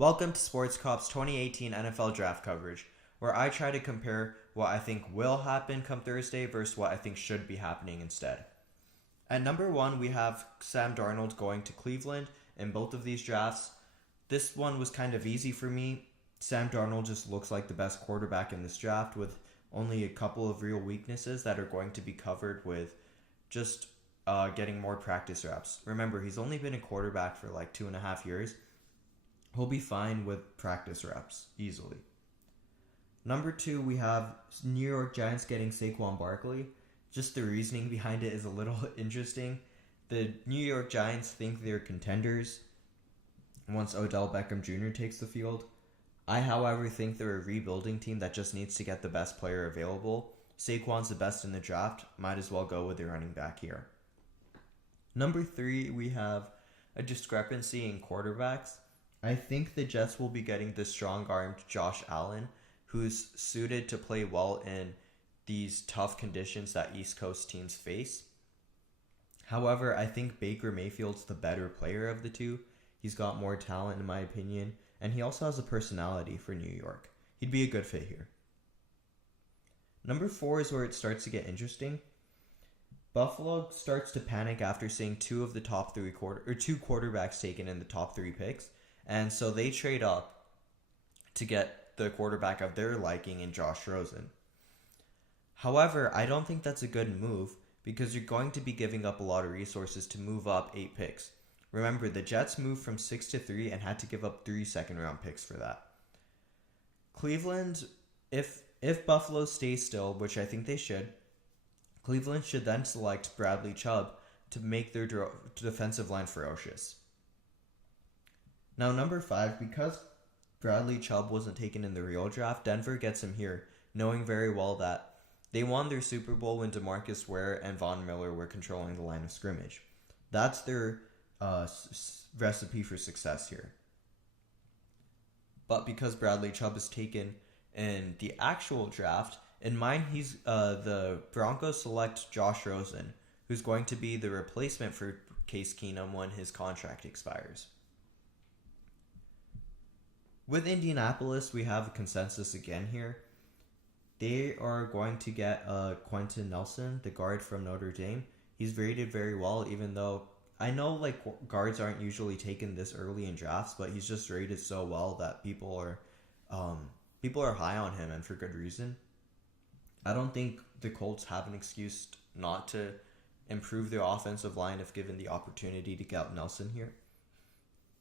Welcome to SportsKop's 2018 NFL Draft coverage, where I try to compare what I think will happen come Thursday versus what I think should be happening instead. At number 1, we have Sam Darnold going to Cleveland in both of these drafts. This one was kind of easy for me. Sam Darnold just looks like the best quarterback in this draft with only a couple of real weaknesses that are going to be covered with just getting more practice reps. Remember, he's only been a quarterback for like 2.5 years. He'll be fine with practice reps easily. Number 2, we have New York Giants getting Saquon Barkley. Just the reasoning behind it is a little interesting. The New York Giants think they're contenders once Odell Beckham Jr. takes the field. I, however, think they're a rebuilding team that just needs to get the best player available. Saquon's the best in the draft. Might as well go with the running back here. Number 3, we have a discrepancy in quarterbacks. I think the Jets will be getting the strong-armed Josh Allen, who's suited to play well in these tough conditions that East Coast teams face. However, I think Baker Mayfield's the better player of the two. He's got more talent in my opinion, and he also has a personality for New York. He'd be a good fit here. Number 4 is where it starts to get interesting. Buffalo starts to panic after seeing two quarterbacks taken in the top 3 picks. And so they trade up to get the quarterback of their liking in Josh Rosen. However, I don't think that's a good move because you're going to be giving up a lot of resources to move up 8 picks. Remember, the Jets moved from 6 to 3 and had to give up 3 second-round picks for that. Cleveland, if Buffalo stays still, which I think they should, Cleveland should then select Bradley Chubb to make their defensive line ferocious. Now, number 5, because Bradley Chubb wasn't taken in the real draft, Denver gets him here, knowing very well that they won their Super Bowl when DeMarcus Ware and Von Miller were controlling the line of scrimmage. That's their recipe for success here. But because Bradley Chubb is taken in the actual draft, in mine, the Broncos select Josh Rosen, who's going to be the replacement for Case Keenum when his contract expires. With Indianapolis, we have a consensus again here. They are going to get Quentin Nelson, the guard from Notre Dame. He's rated very well, even though I know guards aren't usually taken this early in drafts, but he's just rated so well that people are high on him, and for good reason. I don't think the Colts have an excuse not to improve their offensive line if given the opportunity to get Nelson here.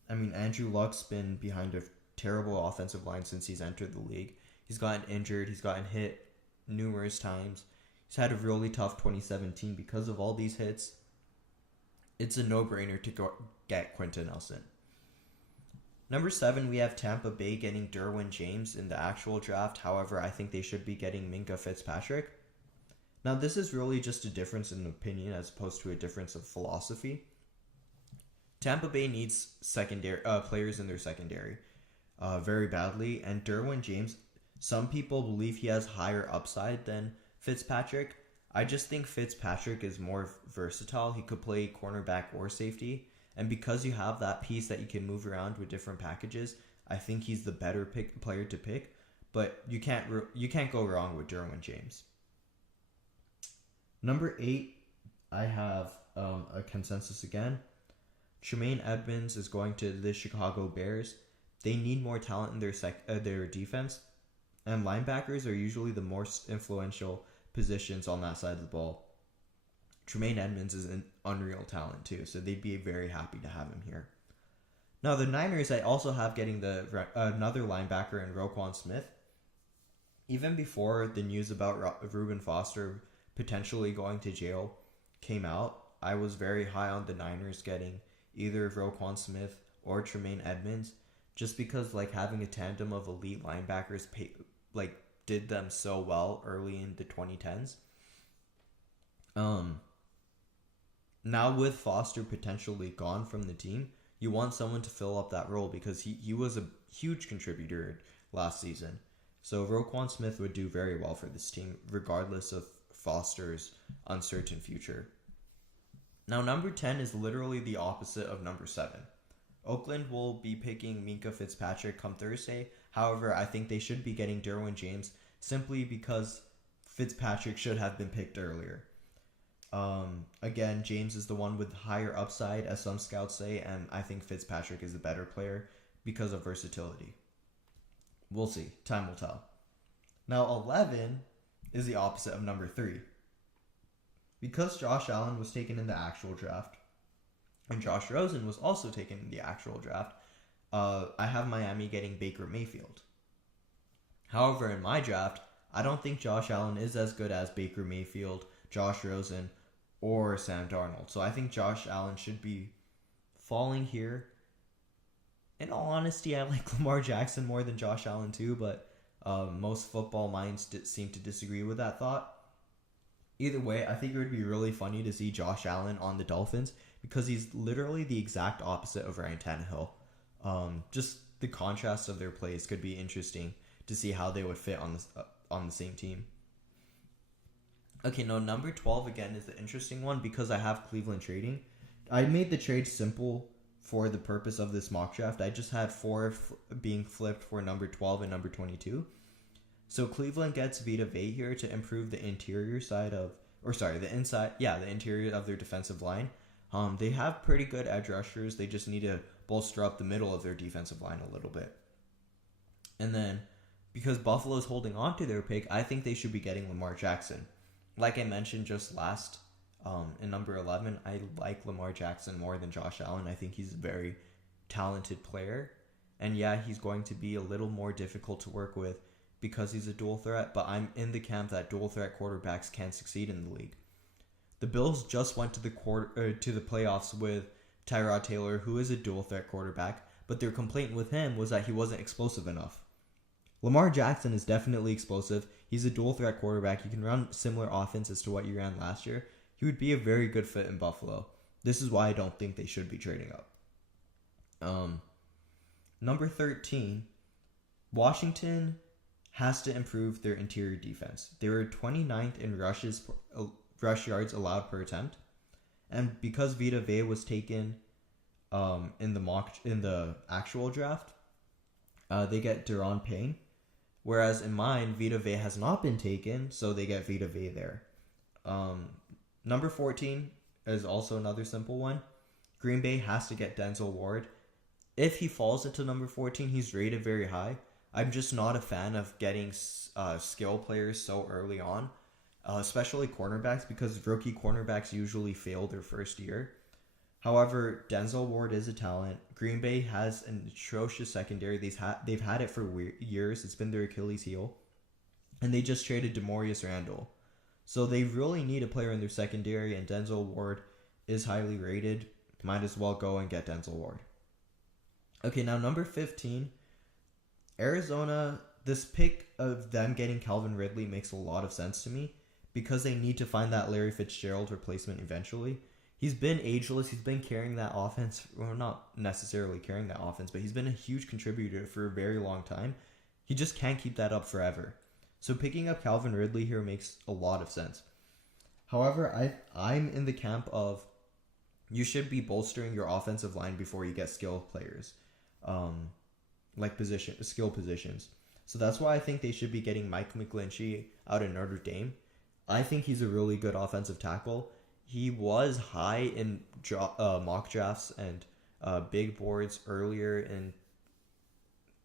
I mean, Andrew Luck's been behind a terrible offensive line since he's entered the league. He's gotten injured. He's gotten hit numerous times. He's had a really tough 2017 because of all these hits. It's a no-brainer to go get Quentin Nelson. Number 7, we have Tampa Bay getting Derwin James in the actual draft. However, I think they should be getting Minkah Fitzpatrick. Now, this is really just a difference in opinion as opposed to a difference of philosophy. Tampa Bay needs players in their secondary very badly, and Derwin James, some people believe he has higher upside than Fitzpatrick. I just think Fitzpatrick is more versatile. He could play cornerback or safety. And because you have that piece that you can move around with different packages, I think he's the better player to pick. But you can't go wrong with Derwin James. Number 8, I have a consensus again. Tremaine Edmonds is going to the Chicago Bears. They need more talent in their defense, and linebackers are usually the most influential positions on that side of the ball. Tremaine Edmonds is an unreal talent too, so they'd be very happy to have him here. Now, the Niners, I also have getting another linebacker in Roquan Smith. Even before the news about Reuben Foster potentially going to jail came out, I was very high on the Niners getting either Roquan Smith or Tremaine Edmonds, just because having a tandem of elite linebackers did them so well early in the 2010s. Now with Foster potentially gone from the team, you want someone to fill up that role because he was a huge contributor last season. So Roquan Smith would do very well for this team, regardless of Foster's uncertain future. Now, number 10 is literally the opposite of number 7. Oakland will be picking Minka Fitzpatrick come Thursday. However, I think they should be getting Derwin James simply because Fitzpatrick should have been picked earlier. Again, James is the one with higher upside, as some scouts say, and I think Fitzpatrick is a better player because of versatility. We'll see. Time will tell. Now, 11 is the opposite of number 3. Because Josh Allen was taken in the actual draft, and Josh Rosen was also taken in the actual draft, I have Miami getting Baker Mayfield. However, in my draft, I don't think Josh Allen is as good as Baker Mayfield, Josh Rosen, or Sam Darnold. So I think Josh Allen should be falling here. In all honesty, I like Lamar Jackson more than Josh Allen too, but most football minds seem to disagree with that thought. Either way, I think it would be really funny to see Josh Allen on the Dolphins because he's literally the exact opposite of Ryan Tannehill. Just the contrast of their plays could be interesting to see how they would fit on the same team. Okay, no, number 12 again is the interesting one because I have Cleveland trading. I made the trade simple for the purpose of this mock draft. I just had 4 being flipped for number 12 and number 22. So Cleveland gets Vita Vea here to improve the interior side of, the interior of their defensive line. They have pretty good edge rushers. They just need to bolster up the middle of their defensive line a little bit. And then, because Buffalo's holding on to their pick, I think they should be getting Lamar Jackson. Like I mentioned just last, in number 11, I like Lamar Jackson more than Josh Allen. I think he's a very talented player. And yeah, he's going to be a little more difficult to work with because he's a dual threat, but I'm in the camp that dual threat quarterbacks can succeed in the league. The Bills just went to the playoffs with Tyrod Taylor, who is a dual threat quarterback, but their complaint with him was that he wasn't explosive enough. Lamar Jackson is definitely explosive. He's a dual threat quarterback. He can run similar offenses to what you ran last year. He would be a very good fit in Buffalo. This is why I don't think they should be trading up. Number 13, Washington has to improve their interior defense. They were 29th in rush yards allowed per attempt, and because Vita Vea was taken in the actual draft, they get Deron Payne. Whereas in mine, Vita Vea has not been taken, so they get Vita Vea there. Number 14 is also another simple one. Green Bay has to get Denzel Ward. If he falls into number 14, he's rated very high. I'm just not a fan of getting skill players so early on, especially cornerbacks, because rookie cornerbacks usually fail their first year. However, Denzel Ward is a talent. Green Bay has an atrocious secondary. They've had it for years. It's been their Achilles heel. And they just traded DeMaurice Randall. So they really need a player in their secondary, and Denzel Ward is highly rated. Might as well go and get Denzel Ward. Okay, now number 15, Arizona. This pick of them getting Calvin Ridley makes a lot of sense to me because they need to find that Larry Fitzgerald replacement eventually. He's been ageless. He's been carrying that offense. Well, not necessarily carrying that offense, but he's been a huge contributor for a very long time. He just can't keep that up forever. So picking up Calvin Ridley here makes a lot of sense. However, I'm in the camp of you should be bolstering your offensive line before you get skill players, skill positions. So that's why I think they should be getting Mike McGlinchey out of Notre Dame. I think he's a really good offensive tackle. He was high in mock drafts and big boards earlier in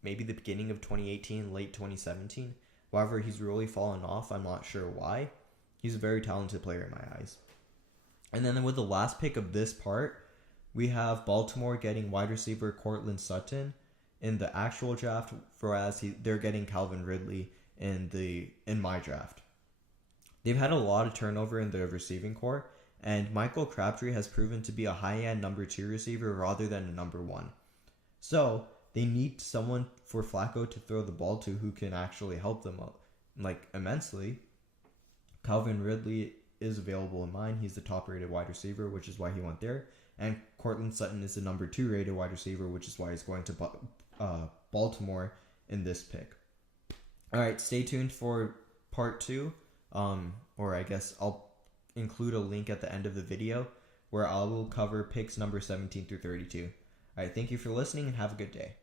maybe the beginning of 2018, late 2017. However, he's really fallen off. I'm not sure why. He's a very talented player in my eyes. And then with the last pick of this part, we have Baltimore getting wide receiver Courtland Sutton in the actual draft, whereas they're getting Calvin Ridley in my draft. They've had a lot of turnover in the receiving core, and Michael Crabtree has proven to be a high-end number 2 receiver rather than a number 1. So they need someone for Flacco to throw the ball to who can actually help them immensely. Calvin Ridley is available in mine. He's the top-rated wide receiver, which is why he went there. And Courtland Sutton is the number 2 rated wide receiver, which is why he's going to Baltimore in this pick. All right, stay tuned for part 2. Or I guess I'll include a link at the end of the video where I will cover picks number 17 through 32. All right, thank you for listening and have a good day.